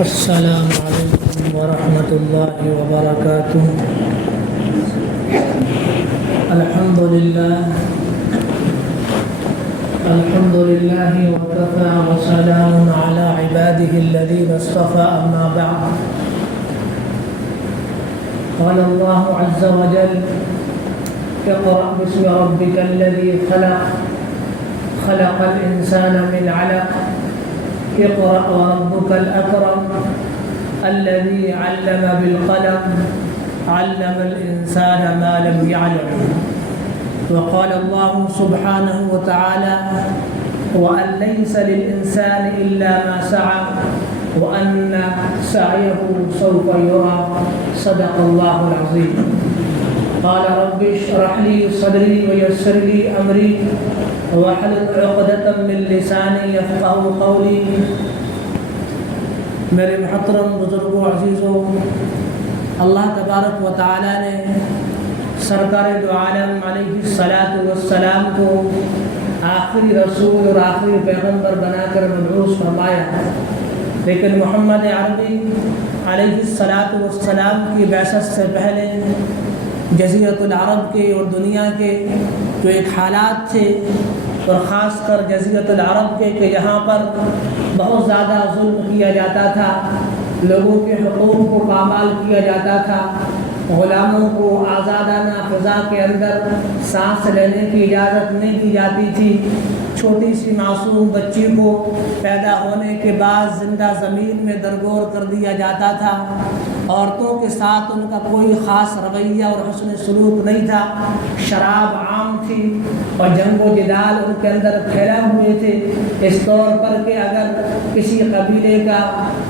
السلام علیکم ورحمۃ اللہ وبرکاتہ۔ الحمد للہ وکفى وسلام علی عباده الذین اصطفى، اما بعد، قال اللہ عز وجل: اقرأ باسم ربک الذی خلق، خلق الانسان من علق، اقرأ وربك الأكرم الذي علم بالقلم علم الإنسان ما لم يعلم۔ وقال الله سبحانه وتعالى: وأن ليس للإنسان إلا ما سعى وأن سعيه سوف يرى، صدق الله العظيم۔ قال رب اشرح لي صدري ويسر لي أمري واحلل عقدة من لساني يفقهوا قولي۔ میرے محترم بزرگوں، عزیزوں، اللہ تبارک و تعالی نے سرکار دو عالم علیہ الصلاۃ والسلام کو آخری رسول اور آخری پیغمبر بنا کر مبعوث فرمایا، لیکن محمد عربی علیہ الصلاۃ والسلام کی بعثت سے پہلے جزیرۃ العرب کے اور دنیا کے جو ایک حالات تھے، اور خاص کر جزیرۃ العرب کے کہ یہاں پر بہت زیادہ ظلم کیا جاتا تھا، لوگوں کے حقوق کو پامال کیا جاتا تھا، غلاموں کو آزادانہ فضا کے اندر سانس لینے کی اجازت نہیں دی جاتی تھی، چھوٹی سی معصوم بچی کو پیدا ہونے کے بعد زندہ زمین میں درگور کر دیا جاتا تھا، عورتوں کے ساتھ ان کا کوئی خاص رویہ اور حسن سلوک نہیں تھا، شراب عام تھی اور جنگ و جدال ان کے اندر پھیلا ہوئے تھے، اس طور پر کہ اگر کسی قبیلے کا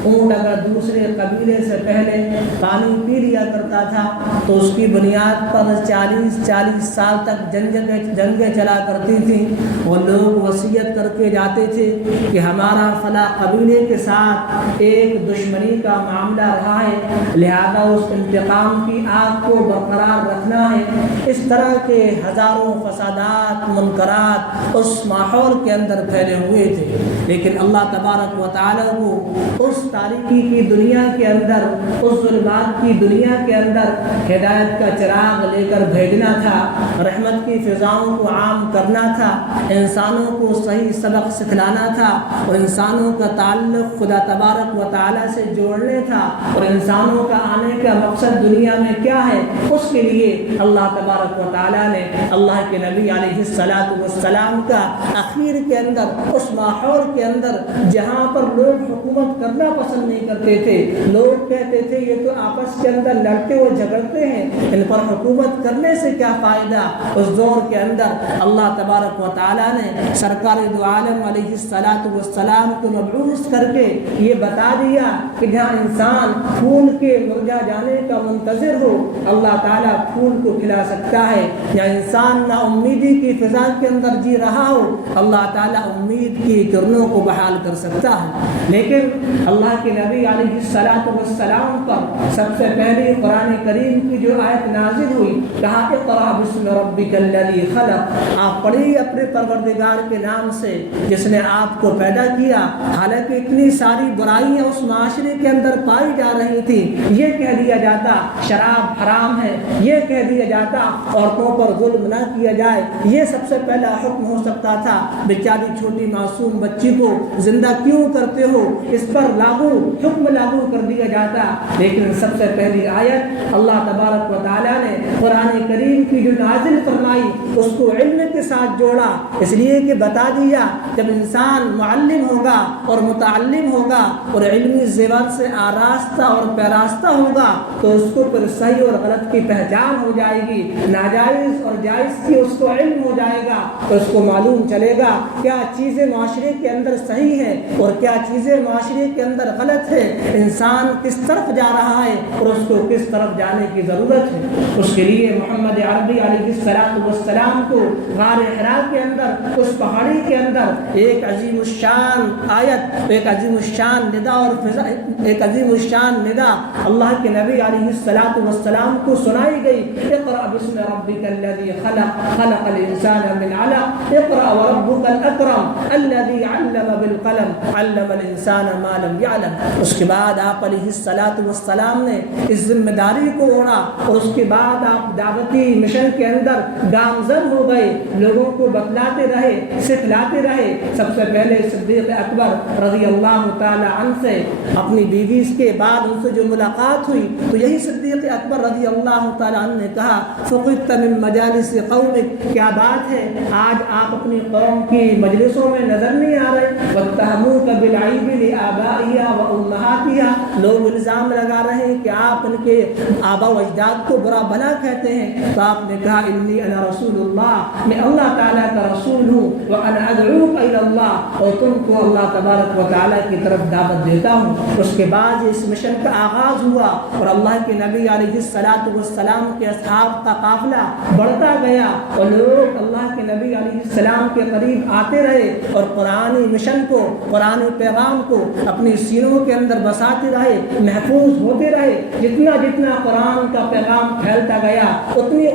اونٹ اگر دوسرے قبیلے سے پہلے پانی پی لیا کرتا تھا تو اس کی بنیاد پر 40 سال تک جنگیں چلا کرتی تھیں۔ وہ لوگ وصیت کر کے جاتے تھے کہ ہمارا فلاں قبیلے کے ساتھ ایک دشمنی کا معاملہ رہا ہے، لہذا اس انتقام کی آگ کو برقرار رکھنا ہے۔ اس طرح کے ہزاروں فسادات، منکرات اس ماحول کے اندر پھیلے ہوئے تھے، لیکن اللہ تبارک و تعالیٰ کو اس تاریکی کی دنیا کے اندر، اس ظلمات کی دنیا کے اندر ہدایت کا چراغ لے کر بھیجنا تھا، رحمت کی فضاؤں کو عام کرنا تھا، انسانوں کو صحیح سبق سکھلانا تھا، اور انسانوں کا تعلق خدا تبارک و تعالیٰ سے جوڑنے تھا، اور انسانوں کا آنے کا مقصد دنیا میں کیا ہے، اس کے لیے اللہ تبارک و تعالیٰ نے اللہ کے نبی علیہ الصلاۃ والسلام کا اخیر کے اندر، اس ماحول کے اندر جہاں پر لوگ حکومت کرنا پسند نہیں کرتے تھے، لوگ کہتے تھے یہ تو آپس کے اندر لڑتے و جھگڑتے ہیں، ان پر حکومت کرنے سے کیا فائدہ، اس دور کے اندر اللہ تبارک و تعالیٰ نے سرکار دو عالم علیہ الصلاۃ والسلام کو مبعوث کر کے یہ بتا دیا کہ جہاں انسان پھول کے مرجھا جانے کا منتظر ہو، اللہ تعالیٰ پھول کو کھلا سکتا ہے، یا انسان نا امیدی کی فضا کے اندر جی رہا ہو، اللہ تعالیٰ امید کی کرنوں کو بحال کر سکتا ہے۔ لیکن اللہ کے نبی علیہ الصلاۃ والسلام پر سب سے پہلے قرآن کریم کی جو آیت نازل ہوئی، کہا اقرأ باسم ربک الذی خلق، آپ پڑھیے اپنے پروردگار کے نام سے جس نے آپ کو پیدا کیا۔ حالانکہ اتنی ساری برائیاں اس معاشرے کے اندر پائی جا رہی تھی، یہ کہہ دیا جاتا شراب حرام ہے، یہ کہہ دیا جاتا عورتوں پر ظلم نہ کیا جائے، یہ سب سے پہلا حکم ہو سکتا تھا، بیچاری چھوٹی معصوم بچی کو زندہ کیوں کرتے ہو، اس پر حکم لاگو کر دیا جاتا، لیکن سب سے پہلی آیت اللہ تبارک و تعالیٰ نے قرآن کریم کی جو نازل فرمائی اس کو علم کے ساتھ جوڑا، اس لیے کہ بتا دیا جب انسان معلم ہوگا اور متعلم ہوگا اور علمی زبان سے آراستہ اور پیراستہ ہوگا تو اس کو پھر صحیح اور غلط کی پہچان ہو جائے گی، ناجائز اور جائز کی اس کو علم ہو جائے گا، تو اس کو معلوم چلے گا کیا چیزیں معاشرے کے اندر صحیح ہے اور کیا چیزیں معاشرے کے اندر غلط ہے، انسان کس طرف جا رہا ہے اور اس کو کس طرف جانا جانے کی ضرورت ہے۔ اس کے لیے محمد عربی علیہ السلام کو غار حرا کے اندر، اس پہاڑی کے اندر ایک عظیم الشان آیت، ایک عظیم الشان ندا اور ایک عظیم الشان ندا اللہ کے نبی علیہ السلام کو سنائی گئی، اقرأ بسم ربک الذی خلق، خلق الانسان من علق، اقرأ وربک الاکرم الذی علم بالقلم، علم الانسان ما لم يعلم۔ اس کے بعد آپ علیہ السلام نے اس ذمہ داری کو اوڑھا اور اس کے بعد آپ دعوتی مشن کے اندر گامزن ہو گئے، لوگوں کو بتلاتے رہے، سکھلاتے رہے۔ سب سے پہلے صدیق اکبر رضی اللہ تعالی عنہ سے اپنی بیوی کے بعد ان سے جو ملاقات ہوئی تو یہی صدیق اکبر رضی اللہ تعالی عنہ نے کہا فقدت من مجالس قومک، کیا بات ہے آج آپ اپنی قوم کی مجلسوں میں نظر نہیں آ رہے، واتهموک بالعیب لآبائها وامہاتها، لوگ الزام لگا رہے ہیں کہ آپ ان کے آبا و اجداد کو برا بھلا کہتے ہیں، تو آپ نے کہا انی انا رسول اللہ، میں اللہ تعالیٰ کا رسول ہوں، وانا ادعوک الی اللہ، اور تم کو اللہ تبارک و تعالیٰ کی طرف دعوت دیتا ہوں۔ اس کے بعد اس مشن کا آغاز ہوا اور اللہ کے نبی علیہ السلام کے اصحاب کا قافلہ بڑھتا گیا اور لوگ اللہ کے نبی علیہ السلام کے قریب آتے رہے اور قرآنی مشن کو، قرآنی پیغام کو اپنی سینوں کے اندر بساتے رہے، محفوظ ہوتے رہے۔ جتنا جتنا قرآن کا پیغام پھیلتا گیا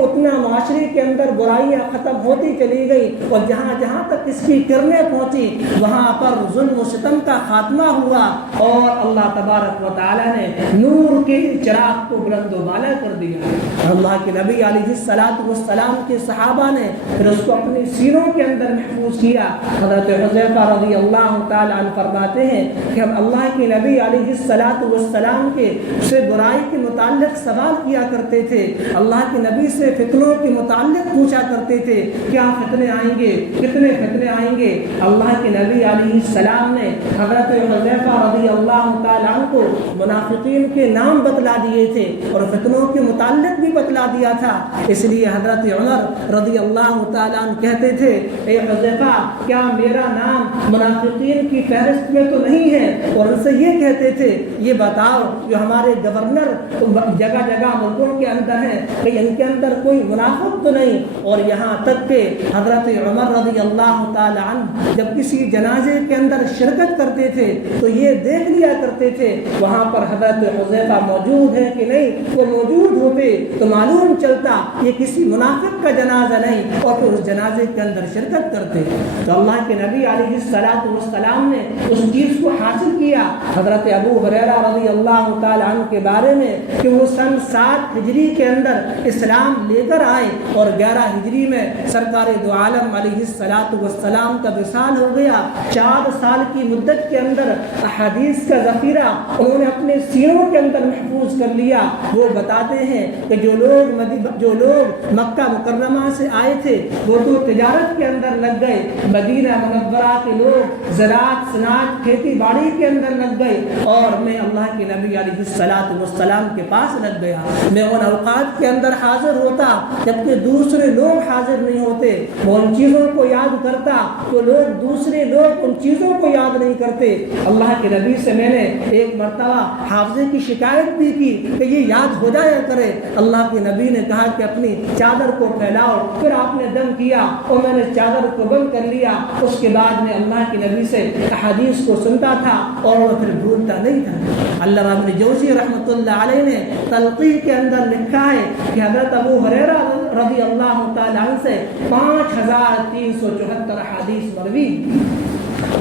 اتنا معاشرے کے اندر برائیاں ختم ہوتی چلی گئی اور جہاں جہاں تک اس کی کرنیں پہنچی وہاں پر ظلم و ستم کا خاتمہ ہوا اور اللہ تبارک و تعالیٰ نے نور کے چراغ کو بلند و بالا کر دیا۔ اللہ کے نبی علیہ السلام کے صحابہ نے پھر اس کو اپنی سینوں کے اندر محفوظ کیا۔ حضرت حذیفہ رضی اللہ تعالیٰ عنہ فرماتے ہیں کہ ہم اللہ کے نبی علیہ السلام کے سے برائی کے متعلق سوال کیا کرتے تھے، اللہ کے نبی سے فتنوں کے متعلق پوچھا کرتے تھے، کیا فتنے آئیں گے، کتنے فتنے آئیں گے۔ اللہ کے نبی علیہ السلام نے حضرت حذیفہ رضی اللہ تعالیٰ عنہ کو منافقین کے نام بتلا دیے تھے اور فتنوں کے متعلق بھی بتلا دیا تھا۔ اس لیے حضرت عمر رضی اللہ تعالیٰ عنہ کہتے تھے اے حذیفہ کیا میرا نام منافقین کی فہرست میں تو نہیں ہے، اور ان سے یہ کہتے تھے یہ بتاؤ جو ہمارے گورنر جگہ جگہ ملکوں کے اندر ہیں کہ ان کے اندر کوئی منافق تو نہیں۔ اور یہاں تک کہ حضرت عمر رضی اللہ تعالیٰ عنہ جب کسی جنازے کے اندر شرکت کرتے تھے تو یہ دیکھ لیا کرتے تھے وہاں پر حضرت حذیفہ موجود ہے کہ نہیں، وہ موجود ہوتے تو معلوم چلتا یہ کسی منافق کا جنازہ نہیں، اور پھر اس جنازے کے اندر شرکت کرتے۔ تو اللہ کے نبی علیہ السلام نے اس چیز کو حاصل کیا۔ حضرت ابو ہریرہ رضی اللہ تعالیٰ عنہ کے بارے میں کہ وہ سن 7 ہجری کے اندر اسلام لے کر آئے اور 11 ہجری میں سرکار دو عالم علیہ السلام کا وصال ہو گیا۔ 4 سال کی مدت کے اندر احادیث کا ذخیرہ انہوں نے اپنے سینوں کے اندر محفوظ کر لیا۔ وہ بتاتے ہیں کہ جو لوگ مکہ مکرمہ سے آئے تھے وہ تو تجارت کے اندر لگ گئے، مدینہ منورہ کے لوگ زراعت صنعت کھیتی باڑی کے اندر لگ گئے، اور میں اللہ کے نبی علیہ السلام کے پاس لگ گیا۔ میں ان اوقات کے اندر حاضر ہوتا جبکہ دوسرے لوگ حاضر نہیں ہوتے، میں ان چیزوں کو یاد کرتا تو دوسرے لوگ ان چیزوں کو یاد نہیں کرتے۔ اللہ کے نبی سے میں نے ایک مرتبہ حافظے کی شکایت بھی کی کہ یہ یاد ہو جایا کرے۔ اللہ کے نبی نے کہا کہ اپنی چادر کو پھیلاؤ، پھر آپ نے دم کیا اور میں نے چادر کو بند کر لیا۔ اس کے بعد میں اللہ کے نبی سے احادیث کو سنتا تھا اور وہ پھر بھولتا نہیں تھا۔ اللہ ابن جوزی رحمۃ اللہ علیہ نے تلقیح کے اندر لکھا ہے کہ حضرت ابو ہریرہ رضی اللہ تعالیٰ عنہ سے 5374 احادیث مروی۔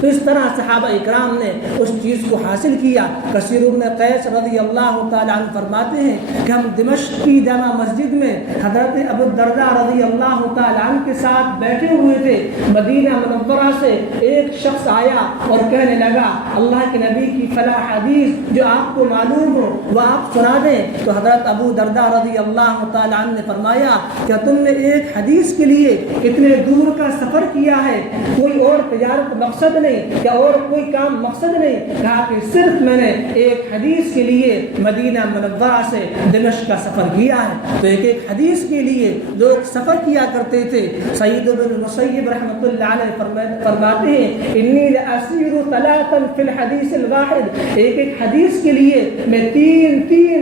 تو اس طرح صحابہ اکرام نے اس چیز کو حاصل کیا۔ کثیر بن قیس رضی اللہ تعالیٰ عنہ فرماتے ہیں کہ ہم دمشق کی جامع مسجد میں حضرت ابو الدرداء رضی اللہ تعالیٰ عنہ کے ساتھ بیٹھے ہوئے تھے۔ مدینہ منورہ سے ایک شخص آیا اور کہنے لگا اللہ کے نبی کی فلاں حدیث جو آپ کو معلوم ہو وہ آپ سنا دیں۔ تو حضرت ابو الدرداء رضی اللہ تعالیٰ عنہ نے فرمایا کیا تم نے ایک حدیث کے لیے اتنے دور کا سفر کیا ہے، کوئی اور تجارت مقصد مقصد نہیں، کیا اور کوئی کام مقصد نہیں؟ کہا کہ صرف میں نے ایک حدیث کے لیے مدینہ منورہ سے دمشق کا سفر کیا ہے۔ تو ایک ایک حدیث کے لیے لوگ سفر کیا کرتے تھے۔ سعید بن مسیب رحمۃ اللہ علیہ فرماتے ہیں انی لاسیر ثلاثا فی الحدیث الواحد، ایک ایک حدیث کے لیے میں تین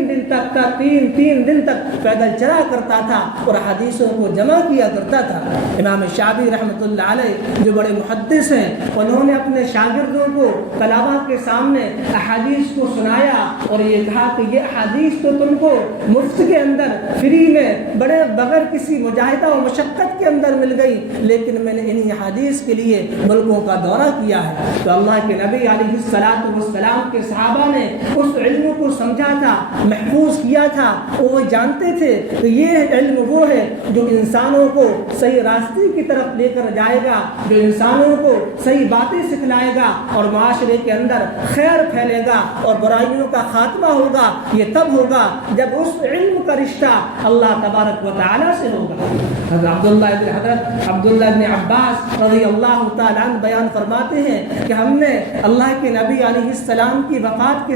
دن تک پیدل چلا کرتا تھا اور حدیثوں کو جمع کیا کرتا تھا۔ امام شافعی رحمۃ اللہ علیہ جو بڑے محدث ہیں، انہوں نے اپنے شاگردوں کو طلباء کے سامنے احادیث کو سنایا اور یہ کہا کہ یہ احادیث تو تم کو مفت کے اندر فری میں بغیر کسی مجاہدہ و مشقت کے اندر مل گئی، لیکن میں نے انہی حدیث کے لیے ملکوں کا دورہ کیا ہے۔ تو اللہ کے نبی علیہ السلام کے صحابہ نے اس علم کو سمجھا تھا، محفوظ کیا تھا، وہ جانتے تھے کہ یہ علم وہ ہے جو انسانوں کو صحیح راستے کی طرف لے کر جائے گا، جو انسانوں کو صحیح باتیں سکھلائے گا اور معاشرے کے اندر خیر پھیلے گا اور برائیوں کا خاتمہ ہوگا۔ یہ تب ہوگا جب اس علم کا رشتہ اللہ تبارک و تعالی سے ہوگا۔ حضرت عبداللہ بن عباس رضی اللہ تعالیٰ عنہ بیان فرماتے ہیں کہ ہم نے اللہ کے نبی علیہ السلام کی وفات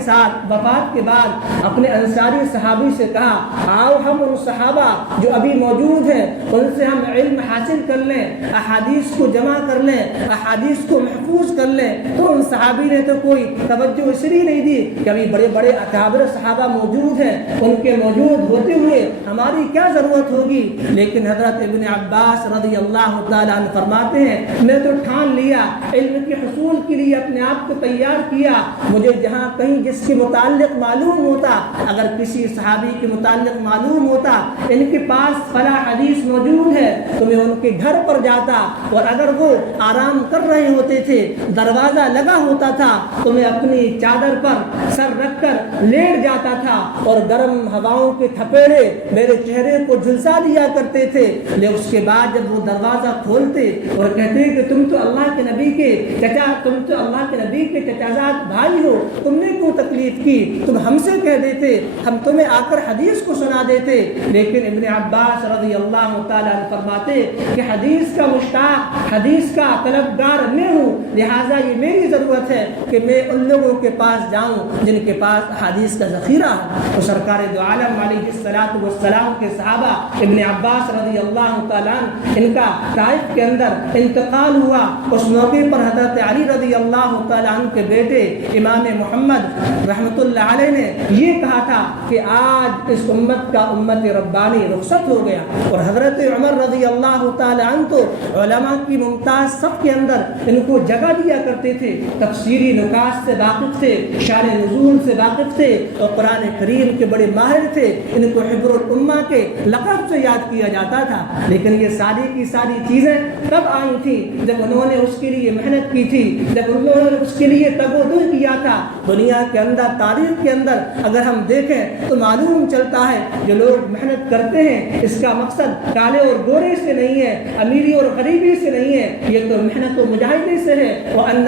کے بعد اپنے انصاری صحابی سے کہا آؤ ہم ان صحابہ جو ابھی موجود ہیں ان سے ہم علم حاصل کر لیں، احادیث کو جمع کر لیں، احادیث کو محفوظ کر لیں۔ تو ان صحابی نے تو کوئی توجہ اس لیے نہیں دی کہ ابھی بڑے بڑے اکابر صحابہ موجود ہیں، ان کے موجود ہوتے ہوئے ہماری کیا ضرورت ہوگی۔ لیکن حضرت ابن عباس رضی اللہ تعالیٰ عنہ فرماتے ہیں میں تو ٹھان لیا، علم کے حصول کے لیے اپنے آپ کو تیار کیا، مجھے جہاں کہیں جس کے متعلق معلوم ہوتا، اگر کسی صحابی کے متعلق معلوم ہوتا ان کے پاس فلاں حدیث موجود ہے تو میں ان کے گھر پر جاتا، اور اگر وہ آرام کر رہے ہوتے تھے، دروازہ لگا ہوتا تھا تو میں اپنی چادر پر سر رکھ کر لیٹ جاتا تھا اور گرم ہواؤں کے تھپیڑے میرے چہرے کو جھلسا دیا کرتے تھے۔ لیکن اس کے بعد جب وہ دروازہ کھولتے اور کہتے کہ تم تو اللہ کے نبی کے چچازاد بھائی ہو، تم نے کیوں تکلیف کی، تم ہم سے کہہ دیتے، ہم تمہیں آ کر حدیث کو سنا دیتے۔ لیکن ابن عباس رضی اللہ تعالیٰ عنہ فرماتے کہ حدیث کا مشتاق، حدیث کا طلبگار میں ہوں، لہٰذا یہ میری ضرورت ہے کہ میں ان لوگوں کے پاس جاؤں جن کے پاس حدیث کا ذخیرہ ہے۔ تو سرکار دو عالم علیہ السلام کے صحابہ ابن عباس رضی اللہ تعالیٰ عنہ ان کا طائف کے اندر انتقال ہوا۔ اس موقع پر حضرت علی رضی اللہ تعالیٰ عنہ کے بیٹے امام محمد رحمۃ اللہ علیہ نے یہ کہا تھا کہ آج اس امت کا امت ربانی رخصت ہو گیا، اور حضرت عمر رضی اللہ تعالیٰ عنہ تو علماء کی ممتاز صف کے اندر ان کو جگہ دیا کرتے تھے، تفسیری نکات سے واقف تھے، شان نزول سے واقف تھے اور قرآن کریم کے بڑے ماہر تھے، ان کو حبر الامہ کے لقب سے یاد کیا جاتا تھا۔ لیکن یہ ساری کی ساری چیزیں کب آئی تھی؟ جب انہوں نے اس کے لیے محنت کی تھی، جب انہوں نے اس کے لیے تگ و دو کیا تھا۔ دنیا کے اندر، تاریخ کے اندر اگر ہم دیکھیں تو معلوم چلتا ہے جو لوگ محنت کرتے ہیں اس کا مقصد کالے اور گورے سے نہیں ہے، امیری اور غریبی سے نہیں ہے، یہ تو محنت و مجاہدے سے ہے۔ وَأَنَّ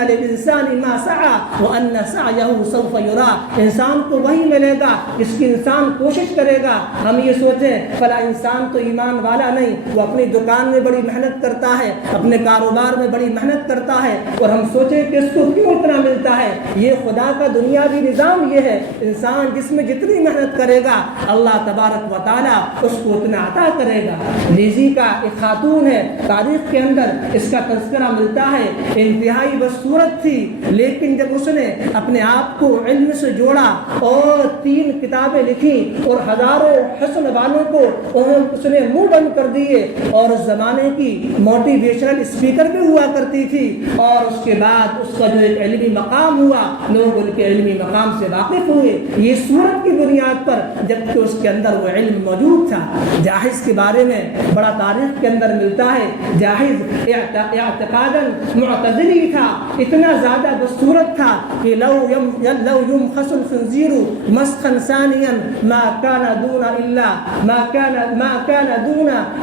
لِلْإِنسَانِ مَا سَعَى وَأَنَّ سَعْيَهُ سَوْفَ يُرَى، انسان کو وہی ملے گا جس کی انسان کوشش کرے گا۔ ہم یہ سوچیں فلاں انسان تو ایمان والا نہیں، وہ اپنی دکان میں بڑی محنت کرتا ہے، اپنے کاروبار میں بڑی محنت کرتا ہے، اور ہم سوچیں کہ اس کو کیوں اتنا ملتا ہے۔ یہ خدا کا دنیاوی نظام یہ ہے، انسان جس میں جتنی محنت کرے گا اللہ تبارک و تعالیٰ اس کو اتنا عطا کرے گا۔ لیزی کا ایک خاتون ہے، تاریخ کے اندر اس کا تذکرہ ملتا ہے، انتہائی بدصورت تھی، لیکن جب اس نے اپنے آپ کو علم سے جوڑا اور 3 کتابیں لکھی اور ہزاروں حسن والوں کو اس نے منہ بند کر دیے، اور اس زمانے کی موٹیویشنل اسپیکر بھی ہوا کرتی تھی، اور اس کے بعد اس کا جو ایک علمی مقام ہوا، لوگ ان کے علمی مقام سے واقف ہوئے، یہ صورت کی بنیاد پر، جبکہ اس کے اندر وہ علم موجود تھا۔ جاہز کے بارے میں بڑا تاریخ کے اندر ملتا ہے، جاہز اعتقاداً معتزلی تھا، اتنا زیادہ بدصورت تھا کہ لو يمخس الخنزير مسخا ثانيا ما كان دون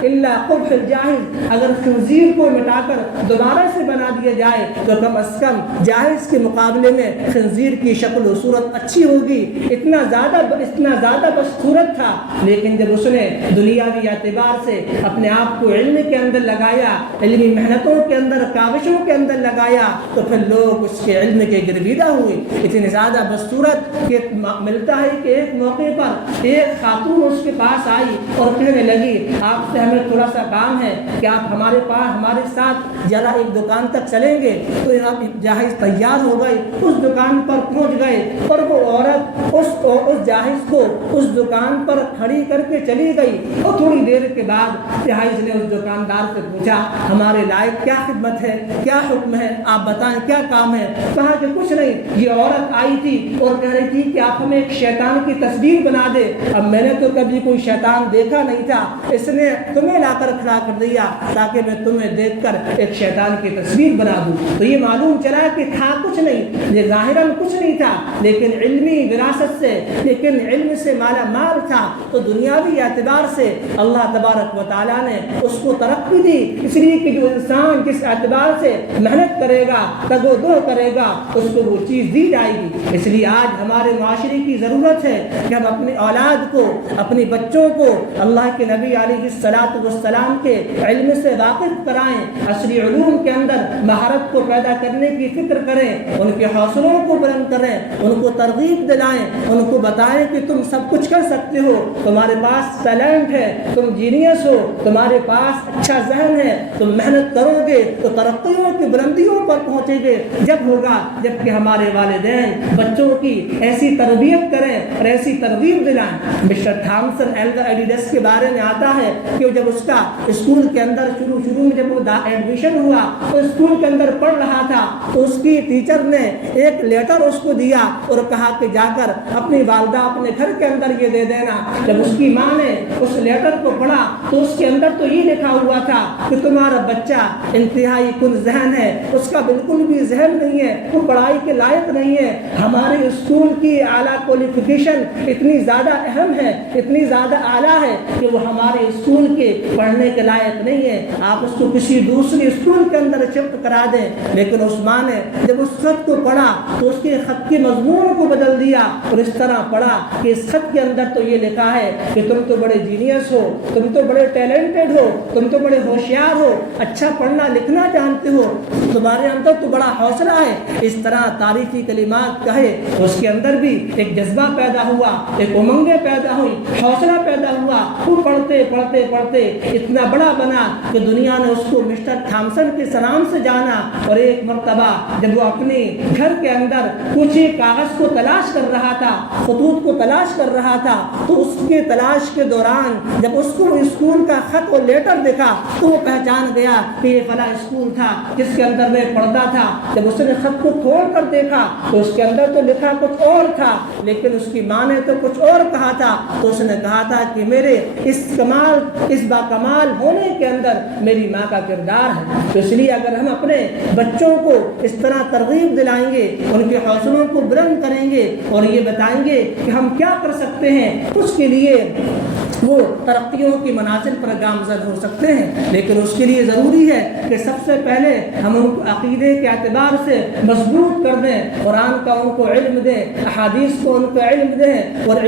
الا قبح الجاهز، اگر خنزیر کو مٹا کر دوبارہ سے سے بنا دیا جائے تو کم از کم جاہز کے مقابلے میں خنزیر کی شکل و صورت اچھی ہوگی. اتنا زیادہ بدصورت تھا، لیکن جب اس نے دنیاوی اعتبار سے اپنے آپ کو علم کے اندر لگایا، علمی محنتوں کے اندر، کاوشوں کے اندر لگایا، تو پھر لوگ اس کے علم کے گرویدہ ہوئے. اتنی زیادہ بدصورت کہ ملتا ہے کہ ایک موقع پر ایک خاتون اس کے پاس آئی اور کہنے لگی آپ سے ہمیں تھوڑا سا کام ہے کہ آپ ہمارے ساتھ ذرا ایک دکان تک چلیں گے. تو آپ جاہز تیار ہو گئے، اس دکان پر پہنچ گئے اور وہ عورت اس جاہز کو اس دکان پر کھڑی کر کے چلی گئی. اور تھوڑی دیر کے بعد جاہز نے اس دکاندار سے پوچھا ہمارے لائق کیا خدمت ہے، کیا حکم ہے، آپ بتائیں کیا کام ہے. کہا کہ کچھ نہیں، یہ عورت آئی تھی اور کہہ رہی تھی کہ آپ ہمیں ایک شیطان کی تصویر بنا دے. اب میں نے تو کبھی کوئی شیطان دیکھا نہیں تھا، اس نے تمہیں لا کر کھڑا کر دیا تاکہ میں تمہیں دیکھ کر ایک شیطان کی تصویر بنا دوں. تو یہ معلوم چلا کہ تھا کچھ نہیں، یہ ظاہراً کچھ نہیں تھا، لیکن علمی وراثت سے، لیکن علم سے مالا مال تھا. تو دنیاوی اعتبار سے اللہ تبارک و تعالیٰ نے اس کو ترقی دی، اس لیے کہ جو انسان جس اعتبار سے محنت کرے گا، تگ و دو کرے گا، اس کو وہ چیز دی جائے گی. اس لیے آج ہمارے معاشرے کی ضرورت ہے کہ ہم اپنی اولاد کو، اپنی بچوں کو اللہ کے نبی علیہ الصلاۃ والسلام کے علم سے واقف کرائیں، عصری علوم کے اندر مہارت کو پیدا کرنے کی فکر کریں، ان کے حوصلوں کو بلند کریں، ان کو ترغیب دلائیں، ان کو بتائیں کہ تم سب کچھ کر سکتے ہو، تمہارے پاس ٹیلنٹ ہے، تم جینیس ہو، تمہارے پاس اچھا ذہن ہے، تم محنت کرو گے تو ترقیوں کی بلندیوں پر پہنچے گے. جب ہوگا جب کہ ہمارے والدین بچوں کی ایسی تربیت کریں اور ایسی ترغیب دلائیں. مسٹر تھامسن ایلگا ایڈیڈس کے بارے میں آتا ہے کہ جب اس کا اسکول کے اندر شروع میں جب وہ ایڈمیشن ہوا تو اسکول کے اندر پڑھ رہا تھا تو اس کی ٹیچر نے ایک لیٹر اس کو دیا اور کہا کہ جا کر اپنی والدہ اپنے گھر کے اندر یہ دے دینا. جب اس کی ماں نے اس لیٹر کو پڑھا تو اس کے اندر تو یہ لکھا ہوا تھا کہ تمہارا بچہ انتہائی کن ذہن ہے، اس کا بالکل بھی ذہن نہیں ہے، وہ پڑھائی کے لائق نہیں ہے. ہمارے اسکول کی اعلیٰ کوالیفیکیشن اتنی زیادہ اہم ہے، اتنی زیادہ اعلیٰ ہے کہ وہ ہمارے اسکول کے پڑھنے کے لائق نہیں ہے. آپ اس کو کسی دوسری اسکول کے اندر شفٹ کرا دیں. لیکن اس ماں نے جب اس خط کو پڑھا تو اس کے خط کے مضمون کو بدل دیا اور اس طرح پڑھا کہ اس خط کے اندر تو یہ لکھا ہے کہ تم تو بڑے جینیس ہو، تم تو بڑے ٹیلنٹڈ ہو، تم تو بڑے ہوشیار ہو، اچھا پڑھنا لکھنا جانتے ہو، تمہارے اندر تو بڑا حوصلہ ہے. اس طرح تعریفی کلمات کہے تو اس کے اندر بھی ایک جذبہ پیدا ہوا، ایک امنگیں پیدا ہوئی، حوصلہ پیدا ہوا. وہ پڑھتے پڑھتے پڑھتے اتنا بڑا بنا کہ دنیا نے اس کو مسٹر تھامسن کے سلام سے جانا. اور ایک مرتبہ جب وہ اپنے گھر کے اندر کچھ کاغذ کو تلاش کر رہا تھا، خطوط کو تلاش کر رہا تھا، تو اس کے تلاش کے دوران جب اس کو اسکول کا خط اور لیٹر دیکھا تو وہ پہچان گیا کہ یہ فلاں اسکول تھا جس کے اندر میں پڑھتا تھا. جب اس نے خط کو کھول کر دیکھا تو اس کے اندر تو لکھا کچھ اور تھا، لیکن اس کی ماں نے تو کچھ اور کہا تھا. تو اس نے کہا تھا کہ میرے اس باکمال ہونے کے اندر میری ماں کا کردار ہے. تو اس لیے اگر ہم اپنے بچوں کو اس طرح ترغیب دلائیں گے، ان کے حوصلوں کو بلند کریں گے اور یہ بتائیں گے کہ ہم کیا کر سکتے ہیں، اس کے لیے وہ ترقیوں کی منازل پر گامزن ہو سکتے ہیں. لیکن اس کے لیے ضروری ہے کہ سب سے پہلے ہم ان کو عقیدے کے اعتبار سے مضبوط کر دیں، قرآن کا ان کو علم دیں، احادیث کو ان کو علم دیں اور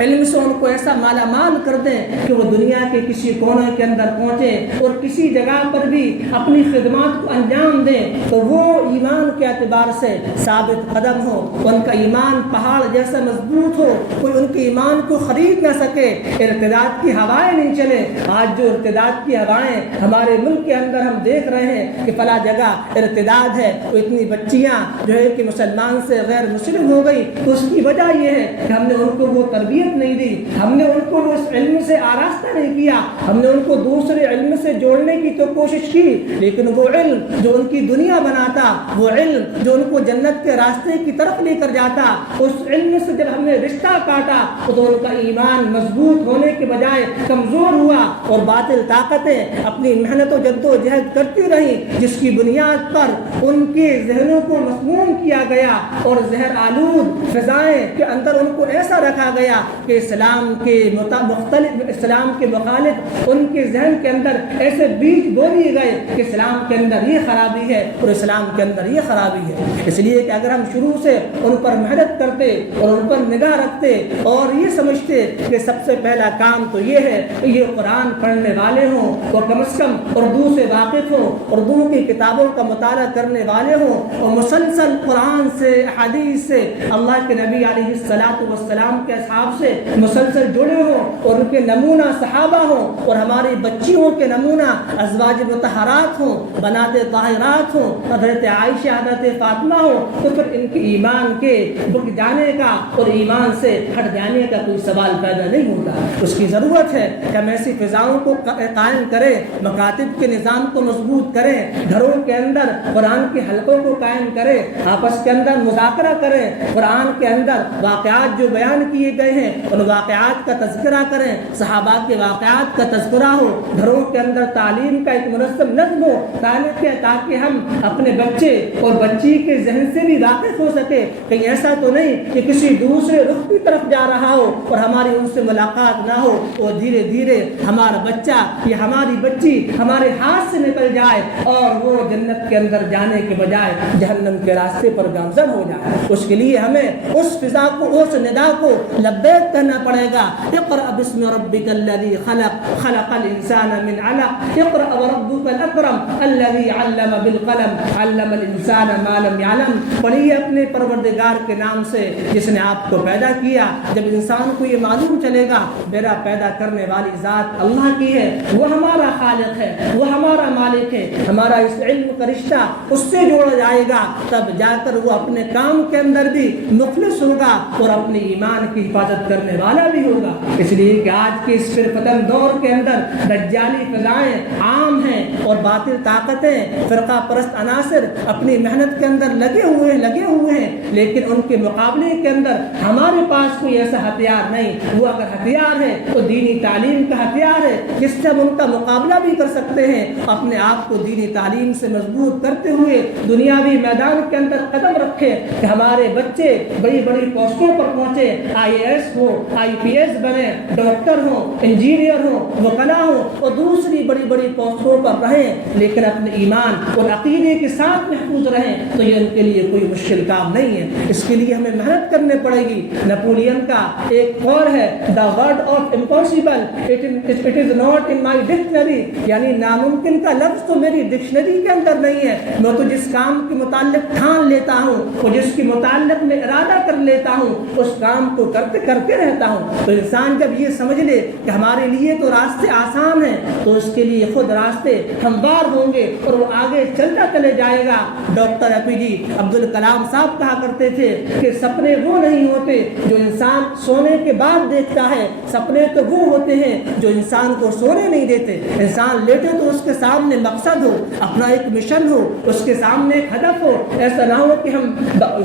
علم سے ان کو ایسا مالا مال کر دیں کہ وہ دنیا کے کسی کونے کے اندر پہنچے اور کسی جگہ پر بھی اپنی خدمات کو انجام دیں تو وہ ایمان کے اعتبار سے ثابت قدم ہو، ان کا ایمان پہاڑ جیسا مضبوط ہو، کوئی ان کے ایمان کو خرید نہ سکے، ارتداد کی ہوائیں نہیں چلے. آج جو ارتداد کی ہوائیں ہمارے ملک کے اندر ہم دیکھ رہے ہیں کہ فلاں جگہ ارتداد ہے، تو اتنی بچیاں جو ہے کہ مسلمان سے غیر مسلم ہو گئی، تو اس کی وجہ یہ ہے کہ ہم نے ان کو وہ تربیت نہیں دی، ہم نے ان کو اس علم سے آراستہ نہیں کیا، ہم نے ان کو دوسرے علم سے جوڑنے کی تو کوشش کی، لیکن وہ علم جو ان کی دنیا بناتا، وہ علم جو ان کو جنت کے راستے کی طرف لے کر جاتا، اس علم سے جب ہم نے رشتہ کاٹا تو ان کا ایمان مضبوط ہونے کے بجائے کمزور ہوا اور باطل طاقتیں اپنی محنت و جد و جہد کرتی رہیں، جس کی بنیاد پر ان کے ذہنوں کو مسموم کیا گیا اور زہر آلود فضائیں کے اندر ان کو ایسا رکھا گیا کہ اسلام کے مخالف ان کے ذہن کے اندر ایسے بیج بو دیے گئے کہ اسلام کے اندر یہ خرابی ہے اور اسلام کے اندر یہ خرابی ہے۔ اس لیے کہ اگر ہم شروع سے ان پر محنت کرتے اور ان پر نگاہ رکھتے اور یہ سمجھتے کہ سب سے پہلا کام تو یہ ہے کہ یہ قرآن پڑھنے والے ہوں، وہ کم از کم اردو سے واقف ہوں، اردو کی کتابوں کا مطالعہ کرنے والے ہوں اور مسلسل قرآن سے حدیث سے اللہ کے نبی علیہ الصلاۃ والسلام کے اصحاب سے مسلسل جڑے ہوں اور ان کے نمونہ صحابہ ہوں اور ہماری بچیوں کے نمونہ ازواج مطہرات ہوں، بنات طاہرات ہوں، حضرت عائشہ حضرت فاطمہ ہوں، تو پھر ان کے ایمان کے بک جانے کا اور ایمان سے ہٹ جانے کا کوئی سوال پیدا نہیں ہوتا۔ اس کی ضرورت ہے کہ ہم ایسی فضاؤں کو قائم کریں، مکاتب کے نظام کو مضبوط کریں، گھروں کے اندر قرآن کے حلقوں کو قائم کریں، آپس کے اندر مذاکرہ کریں، قرآن کے اندر واقعات جو بیان کیے گئے ہیں ان واقعات کا تذکرہ کریں، صحابہ کے واقعات کا تذکرہ ہو، گھروں کے اندر تعلیم کا ایک منظم نظم ہو تاکہ ہم اپنے بچے اور بچی کے ذہن سے بھی واقف ہو سکے۔ کہیں ایسا تو نہیں کہ کسی دوسرے رخ کی طرف جا رہا ہو اور ہماری ان سے ملاقات نہ ہو اور دھیرے دھیرے ہمارا بچہ یا ہماری بچی ہمارے ہاتھ سے نکل جائے اور وہ جنت کے اندر جانے کے بجائے جہنم کے راستے پر گامزن ہو جائے۔ اس کے لیے ہمیں اس فضا کو، اس ندا کو لبیک کہنا پڑے گا۔ اقرأ باسم ربک الذی خلق، خلق الانسان من علق، اقرأ وربک الاکرم الذی علم بالقلم، علم الانسان ما لم يعلم۔ پڑھیے اپنے پروردگار کے نام سے جس نے آپ کو پیدا کیا۔ جب انسان کو یہ معلوم چلے گا میرا پیدا کرنے والی ذات اللہ کی ہے، وہ ہمارا خالق ہے، وہ ہمارا مالک ہے، ہمارا اس علم کا رشتہ اس سے جوڑا جائے گا، تب جا کر وہ اپنے کام کے اندر بھی مخلص ہوگا اور اپنے ایمان کی حفاظت کرنے والا بھی ہوگا۔ اس لیے کہ آج کے اس فرقتن دور کے اندر دجالی فضائیں عام ہیں اور باطل طاقتیں، فرقہ پرست عناصر اپنی محنت کے اندر لگے ہوئے ہیں، لیکن ان کے مقابلے کے اندر ہمارے پاس کوئی ایسا ہتھیار نہیں۔ وہ اگر ہتھیار ہے تو دینی تعلیم کا ہتھیار ہے جس سے ہم ان کا مقابلہ بھی کر سکتے ہیں۔ اپنے آپ کو دینی تعلیم سے مضبوط کرتے ہوئے دنیاوی میدان کے اندر قدم رکھے کہ ہمارے بچے بڑی بڑی پوسٹوں پر پہنچے، IAS ہو، IPS بنے، ڈاکٹر ہوں، انجینئر ہوں، وکلا ہوں اور دوسری بڑی بڑی پوسٹوں پر رہیں، لیکن اپنے ایمان اور عقیدے کے ساتھ محفوظ رہیں، تو یہ ان کے لیے کوئی مشکل کام نہیں ہے۔ اس کے لیے ہمیں محنت کرنے پڑے گی۔ نپولین کا ایک قول ہے the word of impossible it is not in my dictionary, یعنی ناممکن کا لفظ تو میری ڈکشنری کے اندر نہیں ہے، میں تو جس کام کے متعلق ٹھان لیتا ہوں اور جس کے متعلق میں ارادہ کر لیتا ہوں اس کام کو کرتے رہتا ہوں۔ تو انسان جب یہ سمجھ لے کہ ہمارے لیے تو راستے آسان ہیں تو اس کے لیے خود راستے ہموار ہوں گے اور وہ آگے چلتا چلے جائے گا۔ ڈاکٹر APJ عبد الکلام صاحب کہا کرتے تھے کہ سپنے وہ نہیں ہوتے جو انسان سونے کے بعد دیکھتا ہے، سپنے تو وہ ہوتے ہیں جو انسان کو سونے نہیں دیتے۔ انسان لیٹے تو اس کے سامنے مقصد ہو، اپنا ایک مشن ہو، اس کے سامنے ایک ہدف ہو، ایسا نہ ہو کہ ہم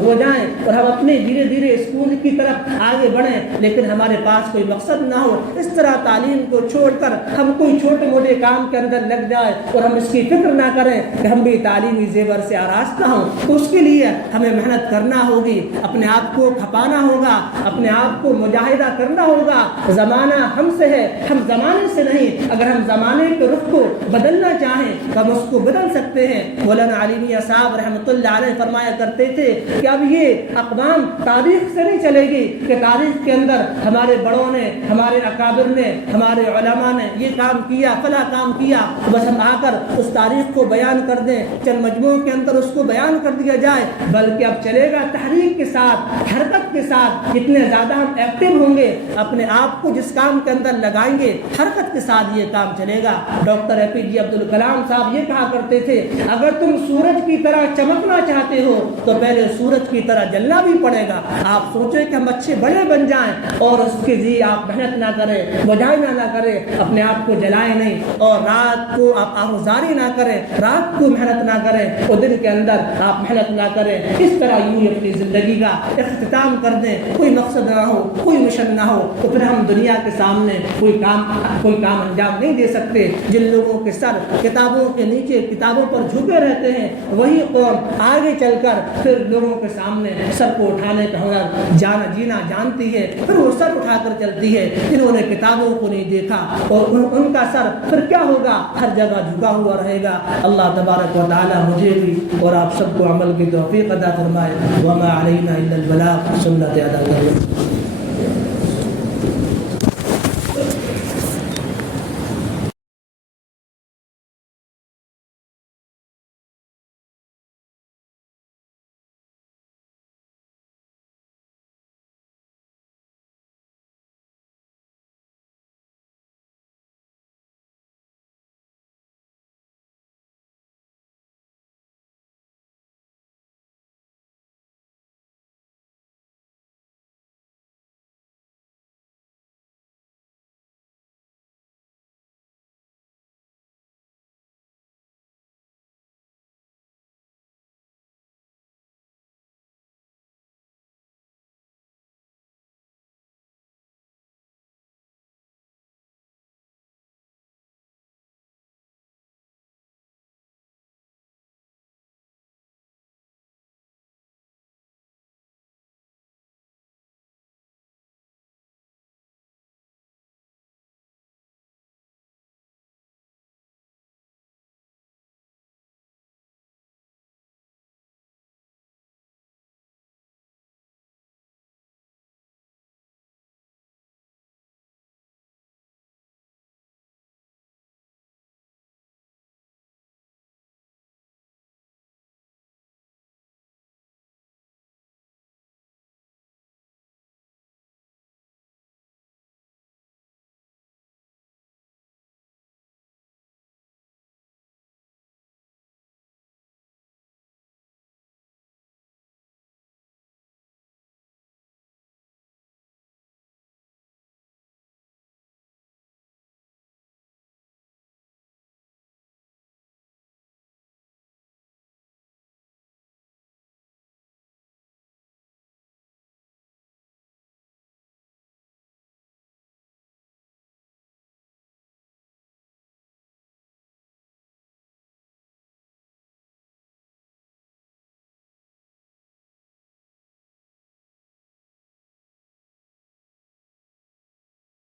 ہو جائیں اور ہم اپنے دھیرے دھیرے اسکول کی طرف آگے بڑھیں لیکن ہمارے پاس کوئی مقصد نہ ہو۔ اس طرح تعلیم کو چھوڑ کر ہم کوئی چھوٹے موٹے کام کے اندر لگ جائے اور ہم اس کی فکر نہ کریں کہ ہم بھی تعلیمی زیور سے آراستہ ہوں، تو اس کے لیے ہمیں محنت کرنا ہوگی، اپنے آپ کو کھپانا ہوگا، اپنے آپ کو مجاہدہ کرنا ہوگا۔ زمانہ ہم سے ہے، ہم زمانے سے نہیں۔ اگر ہم زمانے کے رخ کو بدلنا چاہیں تو ہم اس کو بدل سکتے ہیں۔ مولانا علی میاں صاحب رحمۃ اللہ علیہ فرمایا کرتے تھے کہ اب یہ اقوام تاریخ سے نہیں چلے گی کہ تاریخ کے اندر ہمارے بڑوں نے، ہمارے اکابر نے، ہمارے علماء نے یہ کام کیا، فلاں کام کیا، بس ہم آ کر اس تاریخ کو بیان کر دیں، چند مجموعوں کے اندر اس کو بیان کر دیا جائے، بلکہ اب چلے گا تحریک کے ساتھ، حرکت کے ساتھ۔ جتنے زیادہ ہم ایکٹیو ہوں گے، اپنے آپ کو جس کام کے اندر لگائیں گے، حرکت کے ساتھ یہ کام چلے گا۔ ڈاکٹر APJ عبد الکلام صاحب یہ کہا کرتے تھے اگر تم سورج کی طرح چمکنا چاہتے ہو تو پہلے سورج کی طرح جلنا بھی پڑے گا۔ آپ سوچیں کہ ہم اچھے بڑے بن جائیں اور اس کے لیے آپ محنت نہ کریں، مجاہدہ نہ کریں، اپنے آپ کو جلائیں نہیں اور رات کو آپ آہوزاری نہ کریں، رات کو محنت نہ کریں اور دن کے اندر آپ محنت نہ کریں۔ اس طرح یوں اپنی زندگی کا اختتام کر دیں، کوئی مقصد نہ ہو، کوئی مشن نہ ہو، تو پھر ہم دنیا کے سامنے کوئی کام انجام نہیں دے سکتے۔ جن لوگوں کے سر کتابوں کے نیچے کتابوں پر جھکے رہتے ہیں وہی قوم آگے چل کر پھر لوگوں کے سامنے سر کو اٹھانے کا ہنر جینا جانتی ہے۔ پھر وہ سر اٹھا کر چلتی ہے. جنہوں نے کتابوں کو نہیں دیکھا اور ان کا سر پھر کیا ہوگا؟ ہر جگہ جھکا ہوا رہے گا. اللہ تبارک و تعالی مجھے بھی اور آپ سب کو عمل کی توفیق عطا فرمائے. وما علینا الا البلاغ. سنت ادا کریں.